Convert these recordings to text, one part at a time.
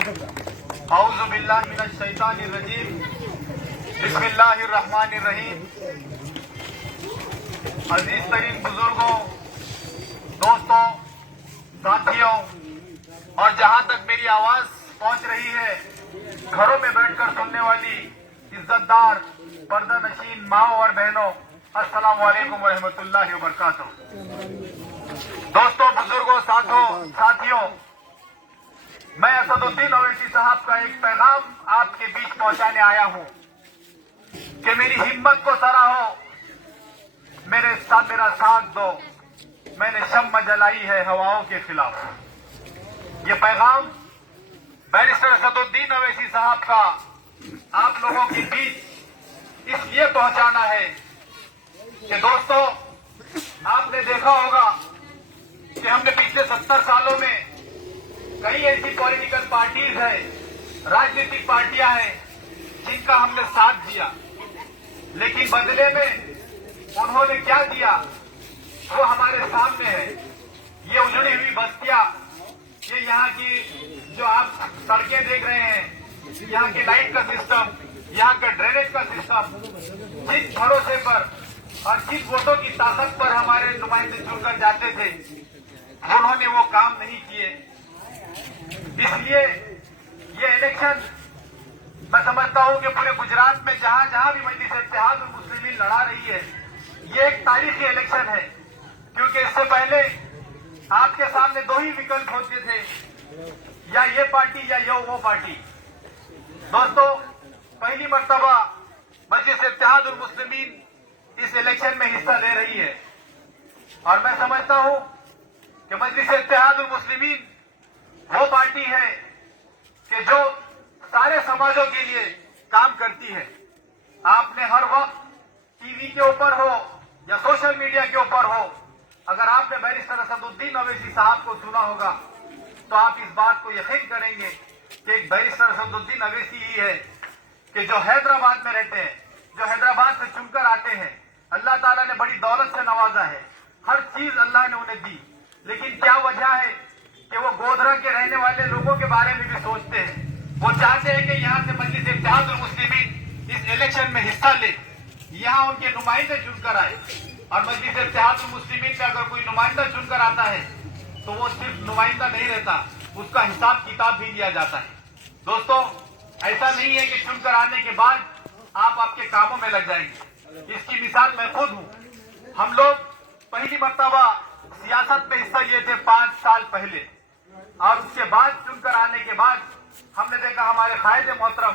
اعوذ باللہ من الشیطان الرجیم بسم اللہ الرحمن الرحیم۔ عزیز ترین بزرگوں، دوستوں، ساتھیوں اور جہاں تک میری آواز پہنچ رہی ہے، گھروں میں بیٹھ کر سننے والی عزت دار پردہ نشین ماؤں اور بہنوں، السلام علیکم ورحمۃ اللہ وبرکاتہ۔ دوستوں، بزرگوں، ساتھیوں، میں اسد الدین اویسی صاحب کا ایک پیغام آپ کے بیچ پہنچانے آیا ہوں کہ میری ہمت کو سراہو، میرا ساتھ دو، میں نے شمع جلائی ہے ہواؤں کے خلاف۔ یہ پیغام بیرسٹر اسد الدین اویسی صاحب کا آپ لوگوں کے بیچ اس لیے پہنچانا ہے کہ دوستوں، آپ نے دیکھا ہوگا کہ ہم نے پچھلے 70 سالوں میں کئی ایسی پولیٹیکل پارٹیز ہیں، راجنیتک پارٹیاں ہیں جن کا ہم نے ساتھ دیا، لیکن بدلے میں انہوں نے کیا دیا وہ ہمارے سامنے ہے۔ یہ اجڑی ہوئی بستیاں، یہ یہاں کی جو آپ سڑکیں دیکھ رہے ہیں، یہاں کے لائٹ کا سسٹم، یہاں کا ڈرینیج کا سسٹم، جس بھروسے پر اور جس ووٹوں کی طاقت پر ہمارے نمائندے چن کر جاتے تھے، انہوں نے وہ کام نہیں کیے۔ اس لیے یہ الیکشن میں سمجھتا ہوں کہ پورے گجرات میں جہاں جہاں بھی مجلس اتحاد المسلمین لڑا رہی ہے، یہ ایک تاریخی الیکشن ہے، کیونکہ اس سے پہلے آپ کے سامنے دو ہی وکلپ ہوتے تھے، یا یہ پارٹی یا یہ وہ پارٹی۔ دوستوں، پہلی مرتبہ مجلس اتحاد المسلمین اس الیکشن میں حصہ لے رہی ہے، اور میں سمجھتا ہوں کہ مجلس اتحاد المسلمین وہ پارٹی ہے کہ جو سارے سماجوں کے لیے کام کرتی ہے۔ آپ نے ہر وقت ٹی وی کے اوپر ہو یا سوشل میڈیا کے اوپر ہو، اگر آپ نے بیرسٹر اسد الدین اویسی صاحب کو سنا ہوگا تو آپ اس بات کو یقین کریں گے کہ ایک بیرسٹر اسد الدین اویسی ہی ہے کہ جو حیدرآباد میں رہتے ہیں، جو حیدرآباد سے چن کر آتے ہیں۔ اللہ تعالیٰ نے بڑی دولت سے نوازا ہے، ہر چیز اللہ نے انہیں دی، لیکن کیا وجہ ہے کہ وہ گودھرا کے رہنے والے لوگوں کے بارے میں بھی سوچتے ہیں۔ وہ چاہتے ہیں کہ یہاں سے مجلس اتحاد المسلمین اس الیکشن میں حصہ لے، یہاں ان کے نمائندے چن کر آئے، اور مجلس اتحاد المسلمین میں اگر کوئی نمائندہ چن کر آتا ہے تو وہ صرف نمائندہ نہیں رہتا، اس کا حساب کتاب بھی لیا جاتا ہے۔ دوستوں، ایسا نہیں ہے کہ چن کر آنے کے بعد آپ کے کاموں میں لگ جائیں گے۔ اس کی مثال میں خود ہوں۔ ہم لوگ پہلی مرتبہ سیاست میں حصہ لیے تھے 5 سال پہلے، اور اس کے بعد چن کر آنے کے بعد ہم نے دیکھا ہمارے قائد محترم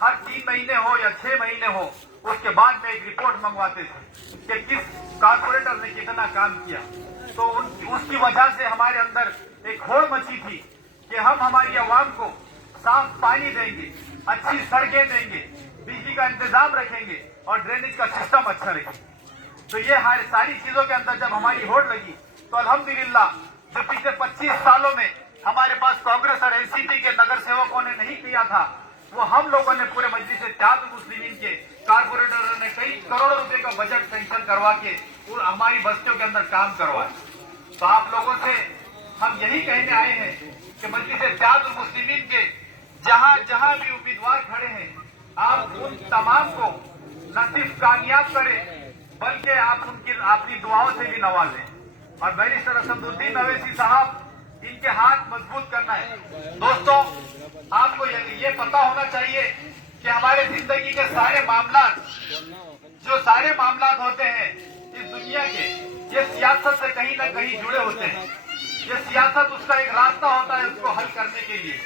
ہر 3 مہینے ہو یا 6 مہینے ہو، اس کے بعد میں ایک رپورٹ منگواتے تھے کہ کس کارپوریٹر نے کتنا کام کیا۔ تو اس کی وجہ سے ہمارے اندر ایک ہوڑ مچی تھی کہ ہم ہماری عوام کو صاف پانی دیں گے، اچھی سڑکیں دیں گے، بجلی کا انتظام رکھیں گے اور ڈرینیج کا سسٹم اچھا رکھیں گے۔ تو یہ ساری چیزوں کے اندر جب ہماری ہوڑ لگی تو الحمدللہ جو پچھلے 25 سالوں میں ہمارے پاس کانگریس اور این سی پی کے نگر سیوکوں نے نہیں کیا تھا، وہ ہم لوگوں نے پورے مجلس اتحاد المسلمین کے کارپوریٹروں نے کئی کروڑوں روپے کا بجٹ سینکشن کروا کے ہماری بستیوں کے اندر کام کروایا۔ تو آپ لوگوں سے ہم یہی کہنے آئے ہیں کہ مجلس اتحاد المسلمین کے جہاں جہاں بھی امیدوار کھڑے ہیں، آپ ان تمام کو نہ صرف کامیاب کریں بلکہ آپ ان کی اپنی دعاؤں سے بھی نوازیں، اور بیرسٹر اسد الدین اویسی صاحب، ان کے ہاتھ مضبوط کرنا ہے۔ دوستوں، آپ کو یہ پتا ہونا چاہیے کہ ہمارے زندگی کے سارے معاملات ہوتے ہیں اس دنیا کے، یہ سیاست سے کہیں نہ کہیں جڑے ہوتے ہیں۔ یہ سیاست اس کا ایک راستہ ہوتا ہے اس کو حل کرنے کے لیے۔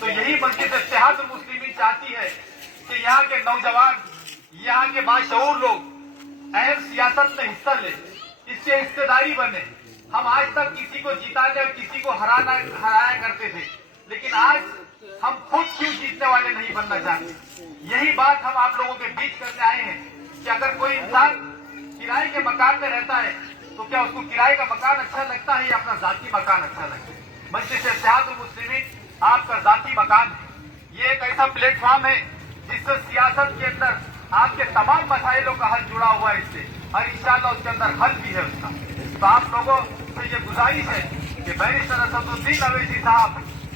تو یہی مجلس اتحاد المسلمین چاہتی ہے کہ یہاں کے نوجوان، یہاں کے باشعور لوگ اہم سیاست میں حصہ لیں، اس سے حصہ داری بنے۔ ہم آج تک کسی کو جتانے اور کسی کو ہرایا کرتے تھے، لیکن آج ہم خود کیوں جیتنے والے نہیں بننا چاہتے۔ یہی بات ہم آپ لوگوں کے بیچ کرنے آئے ہیں کہ اگر کوئی انسان کرائے کے مکان میں رہتا ہے تو کیا اس کو کرائے کا مکان اچھا لگتا ہے یا اپنا ذاتی مکان اچھا لگتا ہے؟ مجلس اتحاد المسلمین آپ کا ذاتی مکان ہے۔ یہ ایک ایسا پلیٹ فارم ہے جس سے سیاست کے اندر آپ کے تمام مسائلوں کا حل جڑا ہوا ہے اس سے، اور انشاءاللہ اس کے اندر حل بھی ہے اس کا۔ تو آپ لوگوں سے یہ گزارش ہے کہ بیرسٹر اسد الدین اویسی صاحب